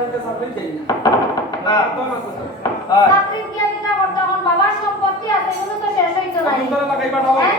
বাড়িতে চাকরি দেই না। চাকরি কি করতে হল বাবা সম্পত্তি আছে এগুলো তো শেষ হইতো না হ্যাঁ?